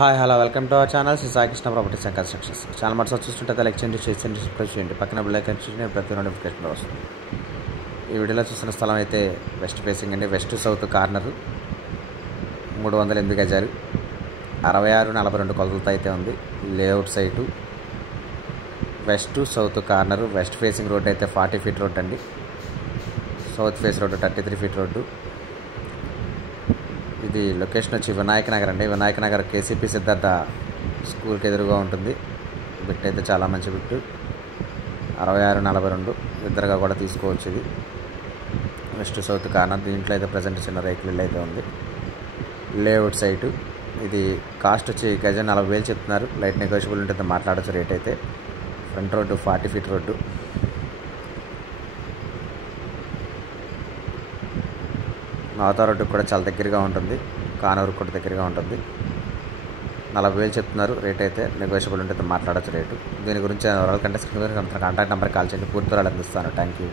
Hi hello welcome to our channel Shri Saikrishna properties and constructions. Channel మరి చూస్తుంటే like చేయండి, share చేయండి, సబ్స్క్రైబ్ చేయండి, పక్కన బెల్ ఐకాన్ చూసి ప్రతి నోటిఫికేషన్ వస్తుంది. ఈ వీడియోలో చూస్తున్న స్థలం అయితే వెస్ట్ ఫేసింగ్ అండి. వెస్ట్ సౌత్ కార్నర్ 308 గజాలు 66-42 కొలతలతో అయితే ఉంది. Layout site west south corner. West facing road అయితే 40 ఫీట్ రోడ్ అండి. South face road 33 feet road. ఇది లొకేషన్ వచ్చి వినాయక నగర్ అండి. వినాయక నగర్ కేసీపీ సిద్ధార్థ స్కూల్కి ఎదురుగా ఉంటుంది. బిట్ అయితే చాలా మంచి బిట్టు. 66-42 ఇద్దరుగా కూడా తీసుకోవచ్చు. ఇది వెస్ట్ సౌత్ కార్నర్. దీంట్లో అయితే ప్రజెంట్ చిన్న రేకులు ఇల్లు అయితే ఉంది. Layout site. ఇది కాస్ట్ వచ్చి గజం 40,000 చెప్తున్నారు. లైట్ నెగోషియబుల్ ఉంటుంది, మాట్లాడచ్చు రేట్ అయితే. Front road 40 feet road. నాతా రోడ్డుకి కూడా చాలా దగ్గరగా ఉంటుంది. కానూరుకు కూడా దగ్గరగా ఉంటుంది. 40,000 చెప్తున్నారు. రేట్ అయితే నెగోషియబుల్ ఉంటుంది, మాట్లాడచ్చు రేటు. దీని గురించి ఎవరికంటే స్క్రీన్ మీద కాంటాక్ట్ నెంబర్ కాల్ చేయండి, పూర్తి వివరాలు అందిస్తాను. Thank you.